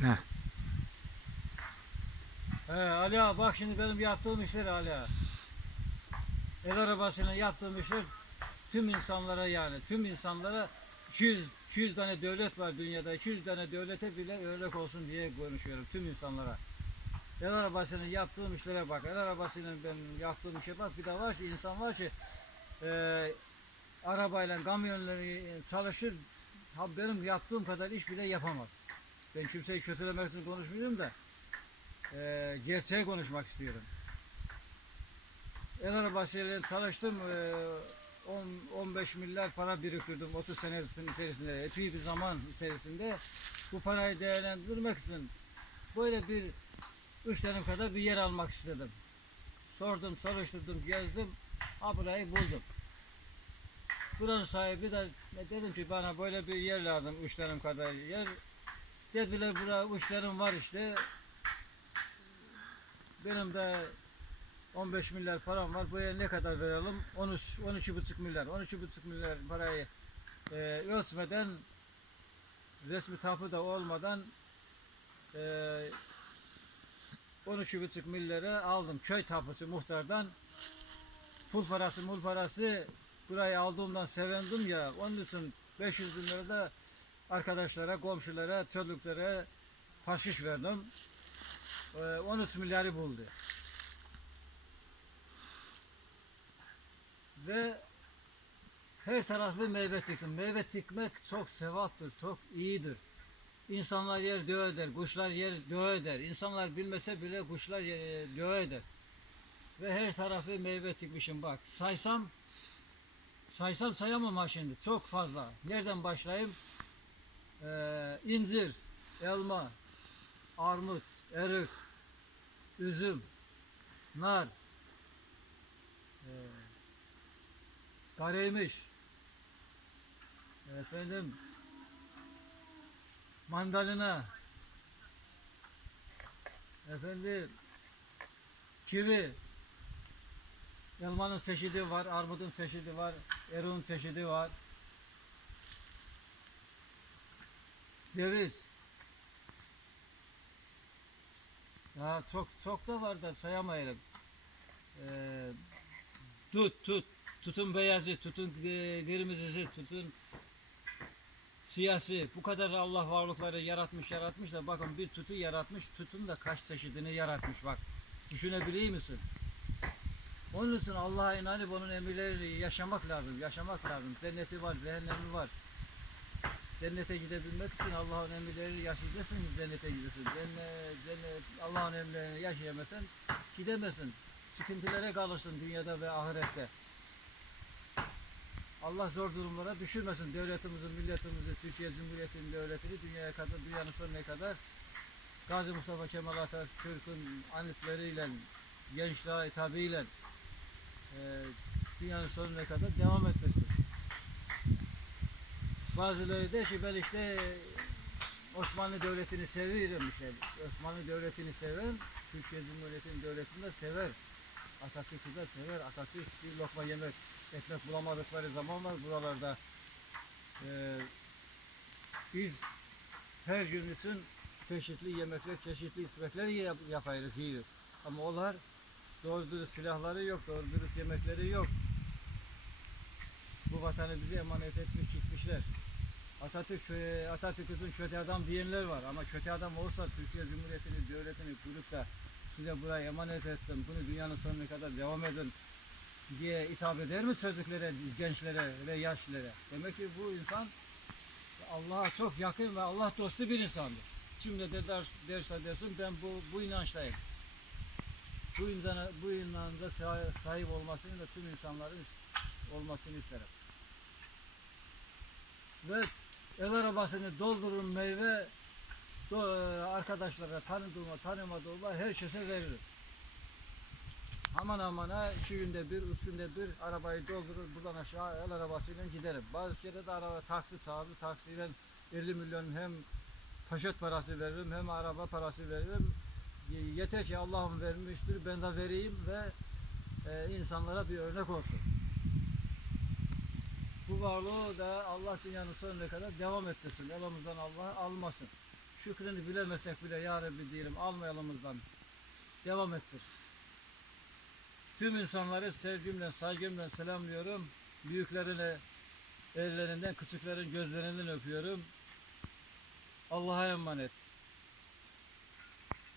Ne? He Ali ağa, bak şimdi benim yaptığım işler Ali ağa. El arabasıyla yaptığım işler tüm insanlara yani tüm insanlara 200 200 tane devlet var dünyada. 200 tane devlete bile örnek olsun diye konuşuyorum tüm insanlara. El arabasıyla yaptığım işlere bak. El arabasıyla ben yaptığım işe bak. Bir de var ki insan var ki e, arabayla kamyonları çalışır. Benim yaptığım kadar iş bile yapamaz. Ben kimseyi kötülemek için konuşmuyorum da e, gerçeği konuşmak istiyorum. El arabasıyla çalıştım. E, 10, 15 milyar para biriktirdim 30 senesinin içerisinde. Epey bir zaman içerisinde. Bu parayı değerlendirmek için böyle bir üç tane kadar bir yer almak istedim. Sordum, soruşturdum, gezdim. Ha burayı buldum. Buranın sahibi de dedim ki bana böyle bir yer lazım üç tane kadar yer. Dediler bura tane var işte. Benim de 15 milyar param var. Buraya ne kadar verelim? 13 12,5 milyar. 12,5 milyar parayı e, ölçmeden resmi tapu da olmadan e, 13,5 milyara aldım. Köy tapusu muhtardan. Pul parası, mul parası burayı aldığımdan sevindim ya. Onun için 500 bin lira da arkadaşlara, komşulara, çocuklara bahşiş verdim. E, 13 milyarı buldu. Ve her tarafı meyve diktim. Meyve dikmek çok sevaptır, çok iyidir. İnsanlar yer dua eder, kuşlar yer dua eder. İnsanlar bilmese bile kuşlar yer, dua eder. Ve her tarafı meyve dikmişim bak. Saysam, saysam sayamam şimdi. Çok fazla. Nereden başlayayım? Ee, incir, elma, armut, erik, üzüm, nar, ee, kareymiş, efendim, mandalina, efendim, kivi, elmanın çeşidi var, armudun çeşidi var, eruğun çeşidi var, ceviz, ya çok çok da var da sayamayalım. Ee, tut tut tutun beyazı, tutun e, kırmızısı, tutun siyasi. Bu kadar Allah varlıkları yaratmış yaratmış da bakın bir tutu yaratmış, tutun da kaç çeşidini yaratmış bak. Düşünebiliyor musun? Onun için Allah'a inanıp onun emirlerini yaşamak lazım, yaşamak lazım. Cenneti var, cehennemi var. Cennete gidebilmek için Allah'ın emirlerini yaşayacaksın, cennete gidesin. Cennet, cennet, Allah'ın emirlerini yaşayamazsan gidemezsin. Sıkıntılara kalırsın dünyada ve ahirette. Allah zor durumlara düşürmesin devletimizin, milletimizin, Türkiye Cumhuriyeti'nin devletini dünyaya kadar, dünyanın sonuna kadar Gazi Mustafa Kemal Atatürk'ün anıtlarıyla, gençliğe hitabıyla e, dünyanın sonuna kadar devam ettirsin. Bazıları da ki ben işte Osmanlı Devleti'ni seviyorum işte. Osmanlı Devleti'ni seven, Türkiye Cumhuriyeti'nin devletini de sever. Atatürk'ü de sever. Atatürk bir lokma yemek, ekmek bulamadıkları zaman var buralarda. Ee, biz her gün için çeşitli yemekler, çeşitli ismekler yap, yaparız, yiyoruz. Ama onlar doğru dürüst silahları yok, doğru dürüst yemekleri yok. Bu vatanı bize emanet etmiş gitmişler. Atatürk, şöyle- Atatürk'ün kötü adam diyenler var ama kötü adam olsa Türkiye Cumhuriyeti'ni, devletini kurup da size burayı emanet ettim, bunu dünyanın sonuna kadar devam edin diye hitap eder mi çocuklara, gençlere ve yaşlılara? Demek ki bu insan Allah'a çok yakın ve Allah dostu bir insandır. Cümlede ders, derse dersin ben bu, bu inançtayım. Bu insana, bu inanca sah- sahip olmasını da tüm insanların olmasını isterim. Ve el arabasını doldurun meyve do- arkadaşlara tanıdığıma tanımadığıma herkese veririm. Aman aman ha iki günde bir, üç günde bir arabayı doldurur buradan aşağı el arabasıyla giderim. Bazı yerde de araba taksi çağırır, taksiyle 50 milyon hem paşet parası veririm hem araba parası veririm. Yeter ki Allah'ım vermiştir ben de vereyim ve e, insanlara bir örnek olsun. Bu varlığı da Allah dünyanın sonuna kadar devam ettirsin. Elimizden Allah almasın. şükrünü bilemesek bile ya Rabbi diyelim alma yolumuzdan. Devam ettir. Tüm insanları sevgimle, saygımla selamlıyorum. Büyüklerine ellerinden, küçüklerin gözlerinden öpüyorum. Allah'a emanet.